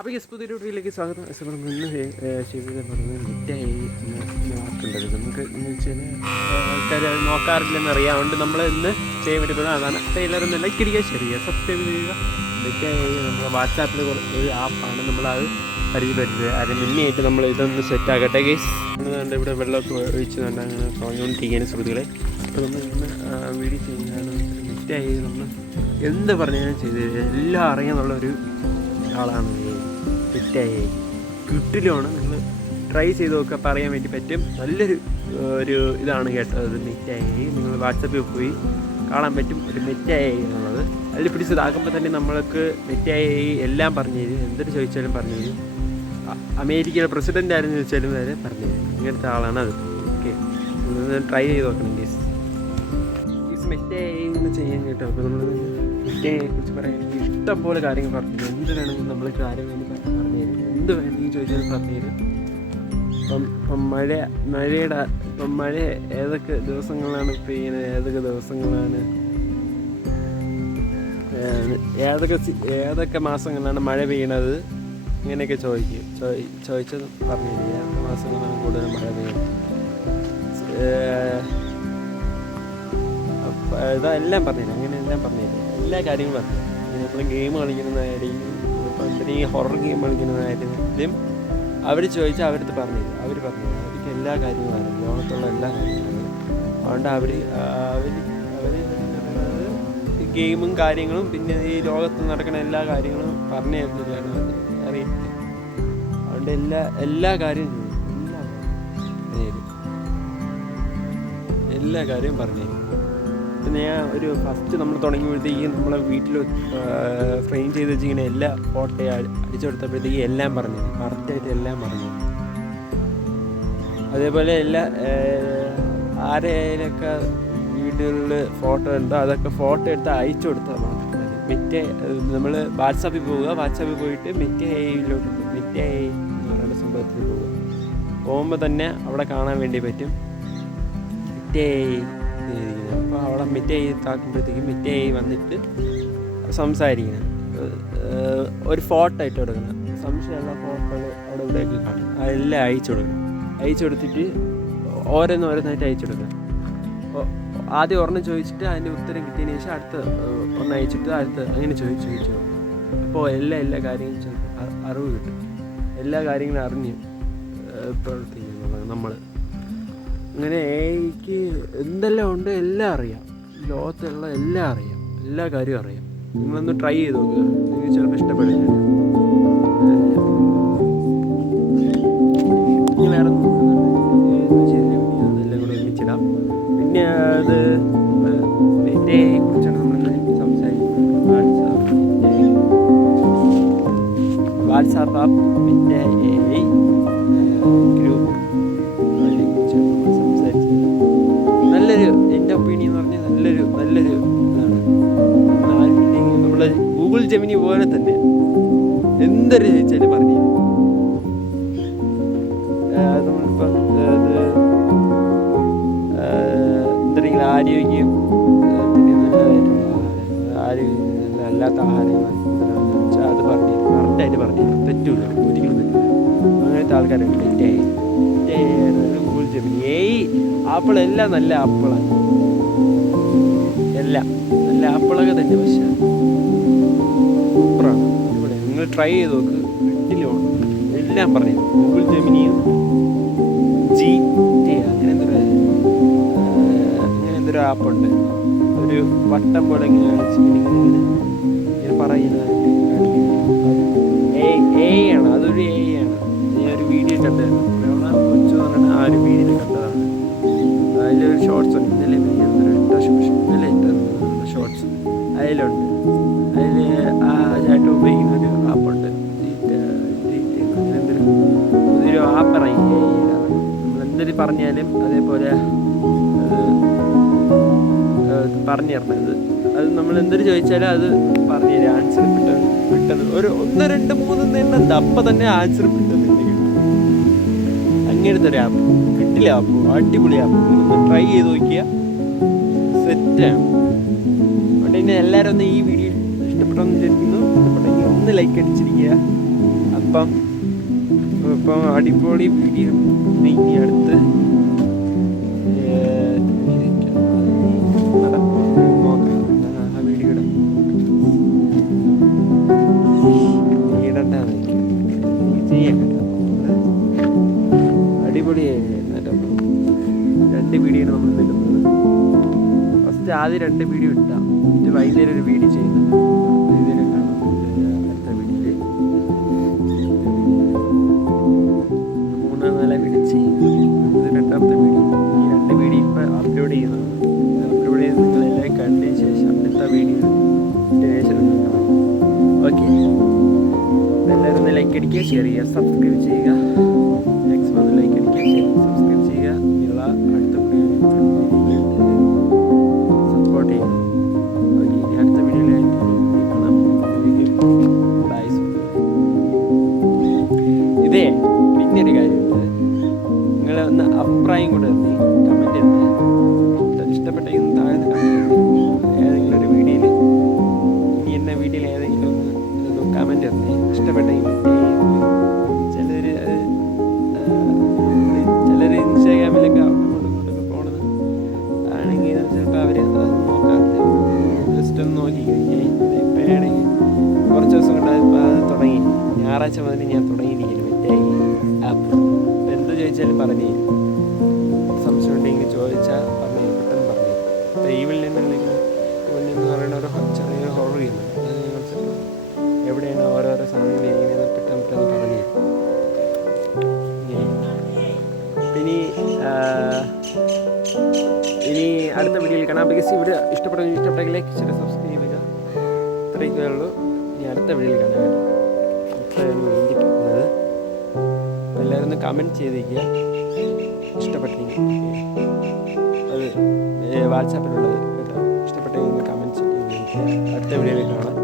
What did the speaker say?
അപ്പോൾ ഈ പുതിയൊരു വീഡിയോയിലേക്ക് സ്വാഗതം. ഇന്ന് ചെയ്തത് പറഞ്ഞത് മിറ്റായി ആക്കുണ്ടത് നമുക്ക് എന്ന് വെച്ചാൽ ആൾക്കാർ അത് നോക്കാറില്ലെന്ന് അറിയാം. അതുകൊണ്ട് നമ്മൾ ഇന്ന് ചെയ്യാൻ വേണ്ടി പോകുന്നത് അതാണ്. എല്ലാവരും ലൈക്ക് അടിക്കുക, ഷെയർ ചെയ്യുക, സബ്സ്ക്രൈബ് ചെയ്യുക. മിറ്റായി നമ്മൾ വാട്സാപ്പിൽ ഒരു ആപ്പാണ്, നമ്മളത് പരിചയപ്പെടുത്തുക. അതിന് മുന്നേ ആയിട്ട് നമ്മൾ ഇതൊന്ന് സെറ്റാക്കട്ടെ ഗൈസ്. അതുകൊണ്ട് ഇവിടെ വെള്ളമൊക്കെ ഒഴിച്ച് നല്ല അങ്ങനെ പറഞ്ഞുകൊണ്ടിരിക്കുകയാണ് സുഹൃത്തുക്കളെ. അപ്പോൾ നമ്മൾ ഇന്ന് വീഡിയോ ചെയ്യുന്നതാണ് മിറ്റായി. നമ്മൾ എന്ത് പറഞ്ഞാലും ചെയ്ത് എല്ലാം അറിയാമെന്നുള്ളൊരു ആളാണ് മിറ്റായി. കിട്ടിലുമാണ്, നിങ്ങൾ ട്രൈ ചെയ്ത് നോക്കുക, പറയാൻ വേണ്ടി പറ്റും. നല്ലൊരു ഇതാണ് കേട്ടത് മിറ്റായി. നിങ്ങൾ വാട്സപ്പിൽ പോയി കാണാൻ പറ്റും ഒരു മിറ്റായി എന്നുള്ളത്. അതിൽ പിടിച്ചതാക്കുമ്പോൾ തന്നെ നമ്മൾക്ക് മിറ്റായി എല്ലാം പറഞ്ഞു തരും. എന്തൊരു ചോദിച്ചാലും പറഞ്ഞു തരും. അമേരിക്കയുടെ പ്രസിഡൻ്റ് ആരെന്ന് ചോദിച്ചാലും വരെ പറഞ്ഞു തരും. ഇങ്ങനത്തെ ആളാണ് അത്. ഓക്കെ, ട്രൈ ചെയ്ത് നോക്കണം ഗീസ്. മിറ്റായി ഇങ്ങനെ ചെയ്യാൻ കേട്ടോ. അപ്പോൾ നമ്മൾ മിറ്റായിയെ കുറിച്ച് പറയുകയാണെങ്കിൽ ഇഷ്ടം പോലെ കാര്യങ്ങൾ പറഞ്ഞു തരും. എന്ത് വേണമെങ്കിലും നമ്മൾ കാര്യം വേണ്ടി പറഞ്ഞു തരും. എന്ത് വേണമെങ്കിൽ ചോദിച്ചാലും പറഞ്ഞു തരും. ഇപ്പം മഴ ഏതൊക്കെ ദിവസങ്ങളാണ് പെയ്യുന്നത്, ഏതൊക്കെ ദിവസങ്ങളാണ്, ഏതൊക്കെ മാസങ്ങളിലാണ് മഴ പെയ്യണത്, ഇങ്ങനെയൊക്കെ ചോദിച്ചത് പറഞ്ഞു തരും. ഏതൊക്കെ മാസങ്ങളാണ് കൂടുതൽ മഴ പെയ്യുന്നത്, ഇതെല്ലാം പറഞ്ഞുതരും. അങ്ങനെ എല്ലാം പറഞ്ഞുതരും. എല്ലാ കാര്യങ്ങളും പറഞ്ഞു. നമ്മൾ ഗെയിം കളിക്കുന്നതായിരിക്കും, ഇപ്പം എന്തെങ്കിലും ഹൊറർ ഗെയിം കളിക്കുന്നതായിരുന്നാലും അവർ ചോദിച്ചാൽ അവരടുത്ത് പറഞ്ഞുതരും. അവർ പറഞ്ഞുതരും. അവർക്ക് എല്ലാ കാര്യങ്ങളും അറിയാം, ലോകത്തുള്ള എല്ലാ കാര്യങ്ങളും. അതുകൊണ്ട് അവർ ഗെയിമും കാര്യങ്ങളും പിന്നെ ഈ ലോകത്ത് നടക്കുന്ന എല്ലാ കാര്യങ്ങളും പറഞ്ഞു തരുന്നതാണ് അറിയില്ല. അതുകൊണ്ട് എല്ലാ കാര്യവും എല്ലാ കാര്യവും പറഞ്ഞു തരും. പിന്നെ ഞാൻ ഫസ്റ്റ് നമ്മൾ തുടങ്ങിയപ്പോഴത്തേക്കും നമ്മളെ വീട്ടിൽ ഫ്രെയിം ചെയ്ത് വെച്ചിങ്ങനെ എല്ലാ ഫോട്ടോ അടിച്ചു കൊടുത്തപ്പോഴത്തേക്കും എല്ലാം പറഞ്ഞു, കറക്റ്റായിട്ട് എല്ലാം പറഞ്ഞു. അതേപോലെ ആരെയൊക്കെ വീടുകളിൽ ഫോട്ടോ ഉണ്ടോ അതൊക്കെ ഫോട്ടോ എടുത്ത് അയച്ചു കൊടുത്താൽ മാത്രമേ. നമ്മൾ വാട്സാപ്പിൽ പോവുക, വാട്സാപ്പിൽ പോയിട്ട് മിറ്റായിലോട്ട് മിറ്റായി എന്ന് പറയുന്ന സംഭവത്തിൽ പോകുമ്പോൾ തന്നെ അവിടെ കാണാൻ വേണ്ടി പറ്റും മിറ്റായി. അപ്പോൾ അവിടെ മിറ്റായി താക്കുമ്പോഴത്തേക്കും മിറ്റായി വന്നിട്ട് സംസാരിക്കണം. ഒരു ഫോട്ടോ ഇട്ട് കൊടുക്കണം. സംശയമുള്ള ഫോട്ടോകൾ അവിടെ ഇവിടെയൊക്കെ കാണും. അതെല്ലാം അയച്ചു കൊടുക്കണം. അയച്ചു കൊടുത്തിട്ട് ഓരോന്നായിട്ട് അയച്ചു കൊടുക്കണം. ആദ്യം ഒരെണ്ണം ചോദിച്ചിട്ട് അതിൻ്റെ ഉത്തരം കിട്ടിയതിന് ശേഷം അടുത്ത ഒരെണ്ണം അയച്ചിട്ട് അങ്ങനെ ചോദിച്ചു. അപ്പോൾ എല്ലാ കാര്യങ്ങളും അറിവ് കിട്ടും. എല്ലാ കാര്യങ്ങളും അറിഞ്ഞ് പ്രവർത്തിക്കുന്നത് നമ്മൾ. അങ്ങനെ എഐക്ക് എന്തെല്ലാം ഉണ്ട് എല്ലാം അറിയാം. ലോകത്തുള്ള എല്ലാം അറിയാം, എല്ലാ കാര്യവും അറിയാം. നിങ്ങളൊന്ന് ട്രൈ ചെയ്ത് നോക്കുക. നിങ്ങൾക്ക് ചിലപ്പോൾ ഇഷ്ടപ്പെടില്ല. വേറെ അതെല്ലാം കൂടെ ഒരുമിച്ചിടാം. പിന്നെ അത് എഐയെ കുറിച്ചാണ് നമ്മൾ സംസാരിക്കുന്നത്. വാട്സാപ്പ് ആപ്പ് പിന്നെ എഐ ഗ്രൂപ്പ് എൻ്റെ ഒപ്പീനിയൻ എന്ന് പറഞ്ഞാൽ നല്ലൊരു ഇതാണ്. നമ്മൾ ഗൂഗിൾ ജെമിനി പോലെ തന്നെ എന്തൊരു ചോദിച്ചാലും പറഞ്ഞു തരും. നമ്മളിപ്പം എന്തെങ്കിലും ആരോഗ്യം അല്ലാത്ത ആഹാരങ്ങൾ അത് പറഞ്ഞു തരും. കറക്റ്റായിട്ട് പറഞ്ഞു തരും. തെറ്റൂല, ഒരിക്കലും തെറ്റില്ല. അങ്ങനത്തെ ആൾക്കാരുണ്ട്. ഗൂഗിൾ ജെമിനി, ആപ്പിൾ എല്ലാം നല്ല ആപ്പിളാണ്. എല്ലാം നല്ല ആപ്പിളൊക്കെ തന്നെ. പക്ഷേ സൂപ്പറാണ്, അടിപൊളി. നിങ്ങൾ ട്രൈ ചെയ്ത് നോക്ക്. വീട്ടിലാണ് എല്ലാം പറഞ്ഞു. ഗൂഗിൾ ജെമിനിയും അങ്ങനെ എന്തൊരു ആപ്പുണ്ട്. ഒരു വട്ടം പോലെ ഇങ്ങനെ പറയുന്നതായിട്ട് ആണ്. അതൊരു എ ആണ്. ഞാൻ ഒരു വീഡിയോ കണ്ടായിരുന്നു. കൊച്ചു പറഞ്ഞാൽ ആ ഒരു വീഡിയോ കണ്ടതാണ്. അതിലൊരു ഷോർട്സ് ഉണ്ട്. ഇന്നലെ ഷോർട്സ് അതിലുണ്ട്. അതിൽ ആ ചേട്ടൻ ഉപയോഗിക്കുന്ന ഒരു ആപ്പുണ്ട്. പുതിയൊരു ആപ്പ് ഇറങ്ങി. നമ്മളെന്തൊരു പറഞ്ഞാലും അതേപോലെ അത് പറഞ്ഞു തരണം. അത് നമ്മൾ എന്തൊരു ചോദിച്ചാലും അത് പറഞ്ഞു തരാം. ആൻസർ കിട്ടുന്നത് ഒരു 1, 2, 3 എന്താ അപ്പം തന്നെ ആൻസർ കിട്ടുന്നുണ്ട്. അങ്ങനത്തെ ഒരു ആപ്പ് കിട്ടില്ല. ആപ്പ് അടിപൊളി ആപ്പ്. ട്രൈ ചെയ്ത് നോക്കിയാൽ സെറ്റാണ്. അതുകൊണ്ട് തന്നെ എല്ലാവരും ഒന്ന് ഈ വീഡിയോ ഇഷ്ടപ്പെട്ടെന്ന് വിചാരിക്കുന്നു. ഇഷ്ടപ്പെട്ടെങ്കിൽ ഒന്ന് ലൈക്ക് അടിച്ചിരിക്കുക. ഇപ്പം അടിപൊളി വീഡിയോ ഇനി അടുത്ത് അടിപൊളിയായിരുന്നു. 2 വീഡിയോ നമ്മൾ നിൽക്കുന്നത്. ഫസ്റ്റ് ആദ്യം 2 വീഡിയോ ഇട്ടാം, എന്നിട്ട് വൈകുന്നേരം ഒരു വീഡിയോ ചെയ്യുന്നുണ്ട്. വൈകുന്നേരം കാണാം അടുത്ത വീഡിയോയിൽ 3-4 വീഡിയോ ചെയ്യും. ഇത് 2ാമത്തെ വീഡിയോ. ഈ 2 വീഡിയോ ഇപ്പോൾ അപ്ലോഡ് ചെയ്യുന്നതാണ്. അപ്ലോഡ് ചെയ്ത് നിങ്ങളെല്ലാവരും കണ്ടതിന് ശേഷം അടുത്ത വീഡിയോ കാണാം. ഓക്കെ, എല്ലാവരും ഒന്ന് ലൈക്ക് അടിക്കുക, ഷെയർ ചെയ്യുക, സബ്സ്ക്രൈബ് ചെയ്യുക. മാക്സിമം ഒന്ന് ലൈക്ക് അടിക്കുക, സബ്സ്ക്രൈബ് ചെയ്യുക. നിങ്ങളെ അടുത്ത വീഡിയോ സപ്പോർട്ട് ചെയ്യുക. ഓക്കെ, ഇനി അടുത്ത വീഡിയോയിലായിട്ട് കാണാം. ബൈ. ഇതേ പിന്നൊരു കാര്യമുണ്ട്, നിങ്ങൾ ഒന്ന് അഭിപ്രായം കൂടെ ഇറങ്ങി കമൻറ്റ് ചെയ്ത് ഇഷ്ടപ്പെട്ടെങ്കിൽ താഴെ കമൻറ്റ് ഏതെങ്കിലും ഒരു വീഡിയോയിൽ ഇനി എന്ന വീഡിയോയിൽ ഏതെങ്കിലും ഒന്ന് കമൻറ്റ് ഇറങ്ങി ഇഷ്ടപ്പെട്ടെങ്കിൽ. ചിലർ ഇൻസ്റ്റാഗ്രാമിലൊക്കെ അങ്ങോട്ടൊക്കെ പോണത് ആണെങ്കിൽ ചിലപ്പോൾ അവർ നോക്കാറില്ല. ജസ്റ്റ് ഒന്ന് നോക്കി ഇപ്പം ആണെങ്കിൽ കുറച്ച് ദിവസം കൊണ്ട് അത് തുടങ്ങി. ഞായറാഴ്ച മുതൽ ഞാൻ തുടങ്ങിയിരിക്കുന്നു മറ്റേ ആപ്പ്. ഇപ്പം എന്ത് ചോദിച്ചാലും പറഞ്ഞു തരും. സംശയം ഉണ്ടെങ്കിൽ ചോദിച്ചാൽ പറഞ്ഞു തരും, പെട്ടെന്ന് പറഞ്ഞു തരും. ഇപ്പം ഇവളിൽ നിന്ന് പറയുന്ന ഒരു ചെറിയൊരു ഹൊറർ ചെയ്യുന്നുണ്ട്. അത് നിങ്ങൾ എവിടെയാണ് ഓരോരോ സാധനങ്ങൾ എങ്ങനെയാണ് പെട്ടെന്ന് പറഞ്ഞു തരും. ഇനി അടുത്ത വീഡിയോയിൽ കാണാം. ബിക്കോസ് ഇവിടെ ഇഷ്ടപ്പെട്ടെങ്കിൽ ലൈക്ക് ചെയ്ത് സബ്സ്ക്രൈബ് ചെയ്യുക. ഇത്രയൊക്കെ ഉള്ളൂ. ഇനി അടുത്ത വീഡിയോയിൽ കാണാൻ വേണ്ടിയിട്ടുള്ളത് എല്ലാവരും ഒന്ന് കമൻറ്റ് ചെയ്തേക്കുക ഇഷ്ടപ്പെട്ടെങ്കിൽ. അത് വാട്സാപ്പിലുള്ളത് കേട്ടോ. ഇഷ്ടപ്പെട്ടെങ്കിൽ ഒന്ന് കമൻറ്റ് ചെയ്തേക്കുക. അടുത്ത വീഡിയോയിൽ കാണാം.